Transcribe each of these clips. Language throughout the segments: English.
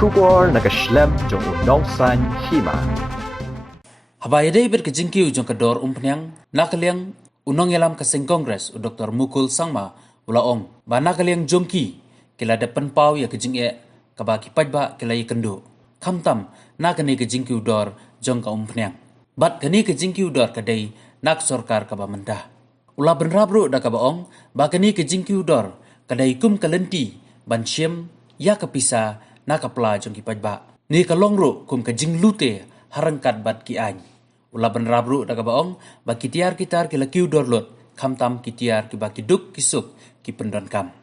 Shubor nagaslem jong unongsan Hima. Habayade ber ke Jingpynkiew jong kador Umphñiang nakaliang unong yalam kasing Kongres u Dr. Mukul sangma ulaong ba nakaliang jongki kila depan pau ya ke jingye kabaki Paidbah kila ikendu kamtam nakani ke Jingpynkiew dor jong ka Umphñiang bat kani ke Jingpynkiew dor kadai nak sorkar kaba mendah ula benrabru da kabaong ba kani ke Jingpynkiew dor kadai kum kalenti ban syem ya kapisa nakapla jong ki Paidbah ni kalongru kum ke Jinglute harangkat bat ki any ula benrabru da kabaong ba kitiar kitar kila kiu dorlot kamtam kitiar ki ba kiduk kisuk ki pendon kam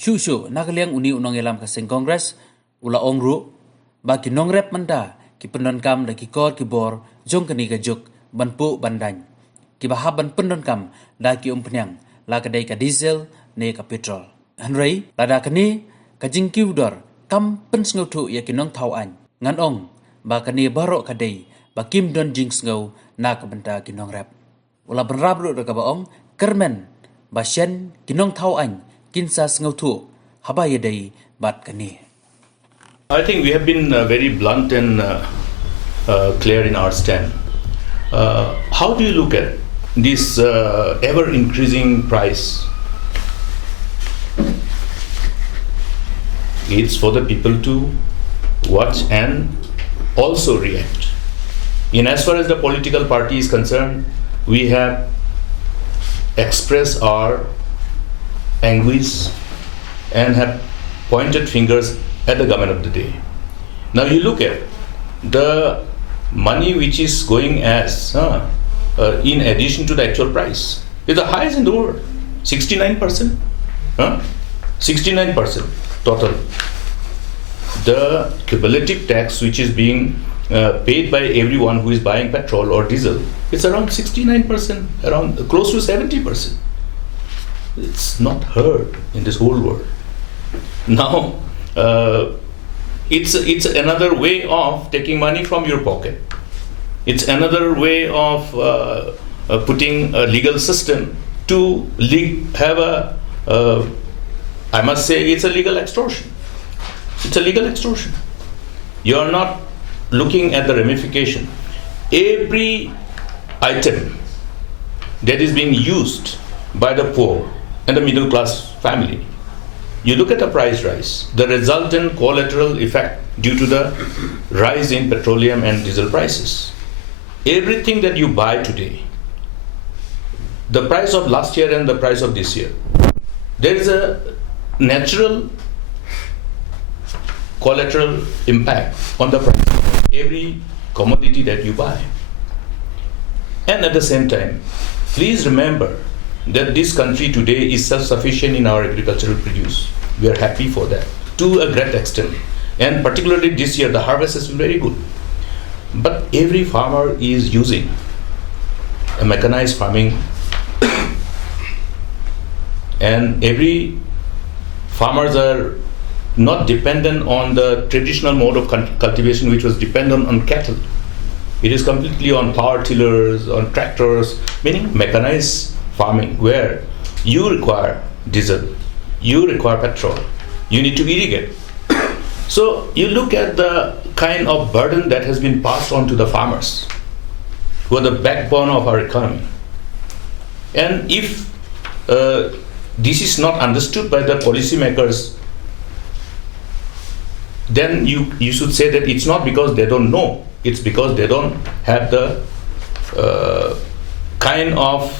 shu nakaliang uni unong elam kasing Kongres ula ongru ba ki nongrep manda ki pendon kam da ki kor ki bor jong kani gajuk banpu bandany ki bahaban pendon kam da ki Umphñiang la kadai ka diesel ne ka petrol hanrei lada kani ka Jingpynkiew dor kam pensngautu ya ki nong thau any ngan ong ba kani barok kadai ba kim don jing ngau na ka benta ki nong rap ula benrabru da ka baong kermen ba shen ki nong thau any kinsa ngautu habaya dai bat kani. I think we have been very blunt and clear in our stand. How do you look at this ever increasing price? It's for the people to watch and also react. In as far as the political party is concerned, we have expressed our anguish and have pointed fingers at the government of the day. Now you look at the money which is going as in addition to the actual price is the highest in the world, 69%. 69% total. The cumulative tax which is being paid by everyone who is buying petrol or diesel, it's around 69%, around close to 70%. It's not heard in this whole world. Now, it's another way of taking money from your pocket. It's another way of putting a legal system to have a, I must say, it's a legal extortion. It's a legal extortion. You are not looking at the ramification. Every item that is being used by the poor and the middle class family, you look at the price rise, the resultant collateral effect due to the rise in petroleum and diesel prices. Everything that you buy today, the price of last year and the price of this year, there is a natural collateral impact on the price of every commodity that you buy. And at the same time, please remember that this country today is self-sufficient in our agricultural produce. We are happy for that to a great extent. And particularly this year, the harvest has been very good. But every farmer is using a mechanized farming and every farmers are not dependent on the traditional mode of cultivation which was dependent on cattle. It is completely on power tillers, on tractors, meaning mechanized farming where you require diesel, you require petrol, you need to irrigate. So you look at the kind of burden that has been passed on to the farmers who are the backbone of our economy. And if this is not understood by the policymakers, then you should say that it's not because they don't know, it's because they don't have the kind of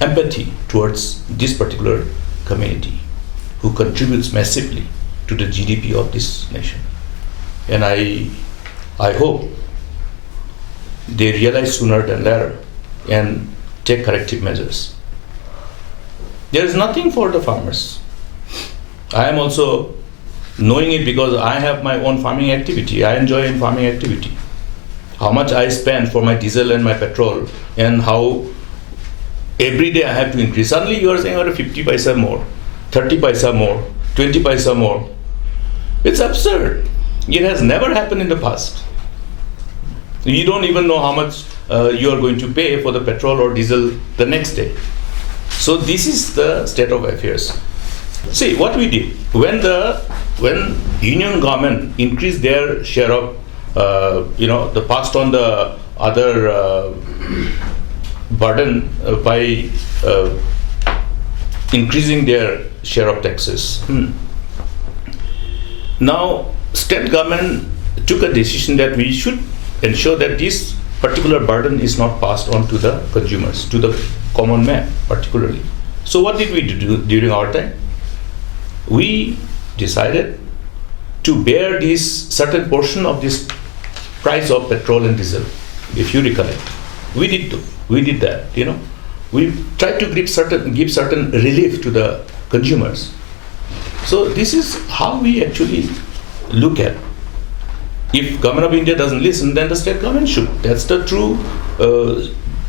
empathy towards this particular community who contributes massively to the GDP of this nation. And I hope they realize sooner than later and take corrective measures. There is nothing for the farmers. I am also knowing it because I have my own farming activity. I enjoy in farming activity. How much I spend for my diesel and my petrol and how every day I have to increase. Suddenly you are saying 50 paisa more, 30 paisa more, 20 paisa more. It's absurd. It has never happened in the past. You don't even know how much you are going to pay for the petrol or diesel the next day. So this is the state of affairs. See what we did when union government increased their share of the passed on the other burden by increasing their share of taxes. Now state government took a decision that we should ensure that this particular burden is not passed on to the consumers, to the common man particularly. So what did we do during our time? We decided to bear this certain portion of this price of petrol and diesel. If you recollect, we did that. We tried to give certain relief to the consumers. So this is how we actually look at. If government of India doesn't listen, then the state government should. That's the true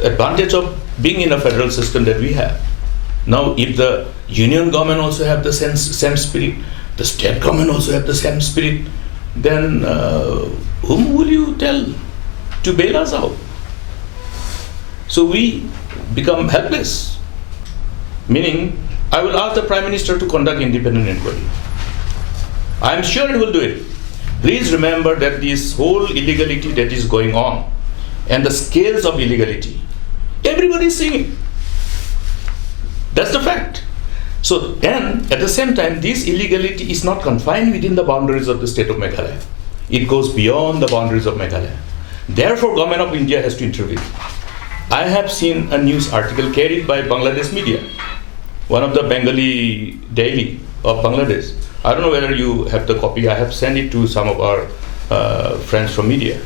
advantage of being in a federal system that we have. Now, if the union government also have the same spirit, the state government also have the same spirit, then whom will you tell to bail us out? So we become helpless. Meaning, I will ask the Prime Minister to conduct independent inquiry. I am sure he will do it. Please remember that this whole illegality that is going on and the scales of illegality, everybody is seeing it. That's the fact. So, and at the same time, this illegality is not confined within the boundaries of the state of Meghalaya. It goes beyond the boundaries of Meghalaya. Therefore, Government of India has to intervene. I have seen a news article carried by Bangladesh media, one of the Bengali daily of Bangladesh. I don't know whether you have the copy. I have sent it to some of our friends from media.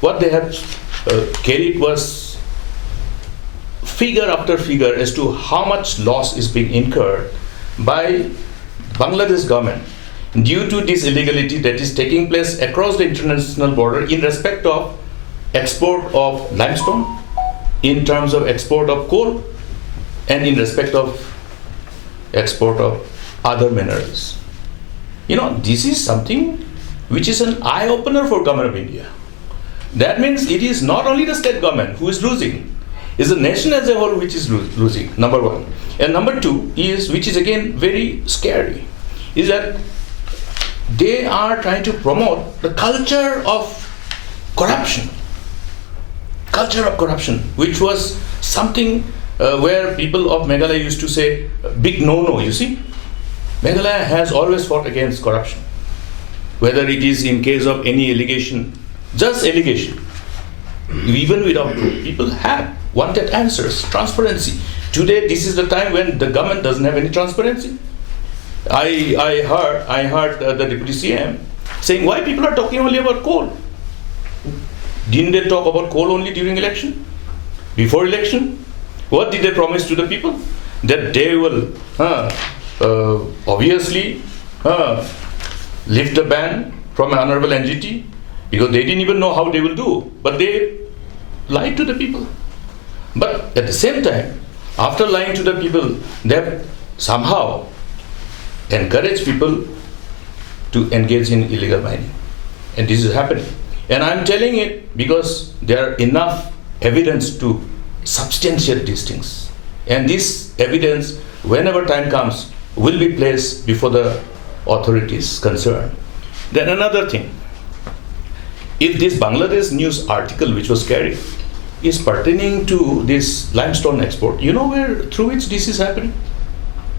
What they have carried was figure after figure as to how much loss is being incurred by Bangladesh government due to this illegality that is taking place across the international border in respect of export of limestone, in terms of export of coal, and in respect of export of other minerals. This is something which is an eye-opener for Government of India. That means it is not only the state government who is losing, it's the nation as a whole which is losing, number one. And number two is, which is again very scary, is that they are trying to promote the culture of corruption. Culture of corruption, which was something where people of Meghalaya used to say, big no-no, you see. Meghalaya has always fought against corruption. Whether it is in case of any allegation, just allegation, even without proof, people have wanted answers, transparency. Today, this is the time when the government doesn't have any transparency. I heard the Deputy CM saying, why people are talking only about coal? Didn't they talk about coal only during election? Before election? What did they promise to the people? That they will obviously lift the ban from an honorable NGT, because they didn't even know how they will do, but they lied to the people. But at the same time, after lying to the people, they have somehow encouraged people to engage in illegal mining. And this is happening. And I'm telling it because there are enough evidence to substantiate these things. And this evidence, whenever time comes, will be placed before the authorities concerned. Then another thing, if this Bangladesh news article which was carried is pertaining to this limestone export, you know through which this is happening?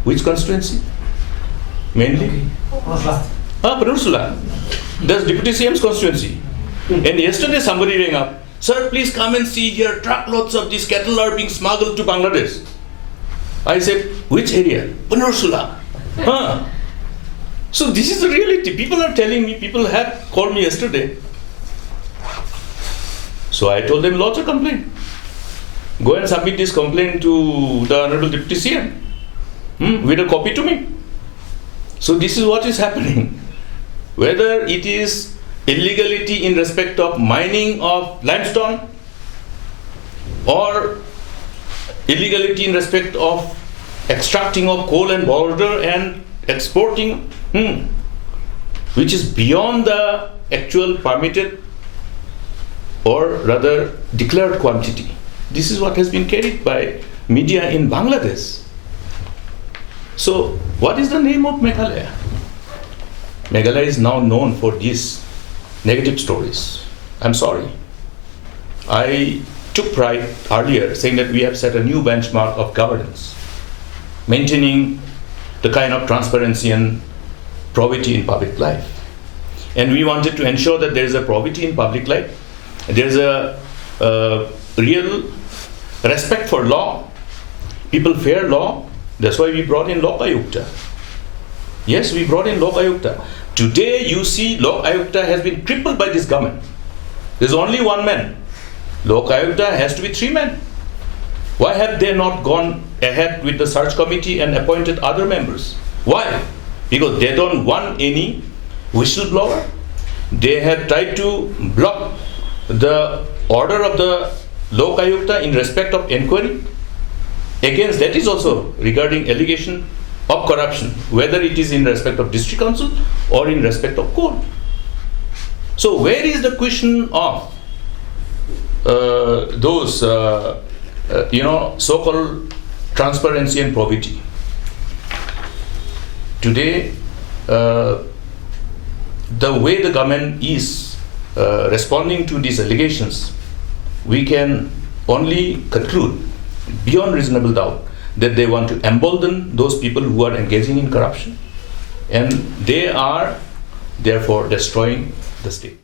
Which constituency? Mainly? Peninsula. That's Deputy CM's constituency. And yesterday somebody rang up, sir, please come and see here, truckloads of these cattle are being smuggled to Bangladesh. I said, which area? Peninsula. So this is the reality. People are telling me, people have called me yesterday. So I told them, lodge a complaint. Go and submit this complaint to the Honorable Deputy CM with a copy to me. So this is what is happening. Whether it is illegality in respect of mining of limestone or illegality in respect of extracting of coal and border and exporting, which is beyond the actual permitted or rather declared quantity. This is what has been carried by media in Bangladesh. So, what is the name of Meghalaya? Meghalaya is now known for these negative stories. I'm sorry. I took pride earlier saying that we have set a new benchmark of governance, maintaining the kind of transparency and probity in public life. And we wanted to ensure that there is a probity in public life, there is a real respect for law. People fear law. That's why we brought in Lok Ayukta. Yes, we brought in Lok Ayukta. Today you see Lok Ayukta has been crippled by this government. There's only one man. Lok Ayukta has to be 3 men. Why have they not gone ahead with the search committee and appointed other members? Why? Because they don't want any whistleblower. They have tried to block the order of the Lok Ayukta in respect of inquiry. Against that is also regarding allegation of corruption, whether it is in respect of district council or in respect of court. So where is the question of those so-called transparency and probity? Today, the way the government is responding to these allegations, we can only conclude beyond reasonable doubt that they want to embolden those people who are engaging in corruption, and they are therefore destroying the state.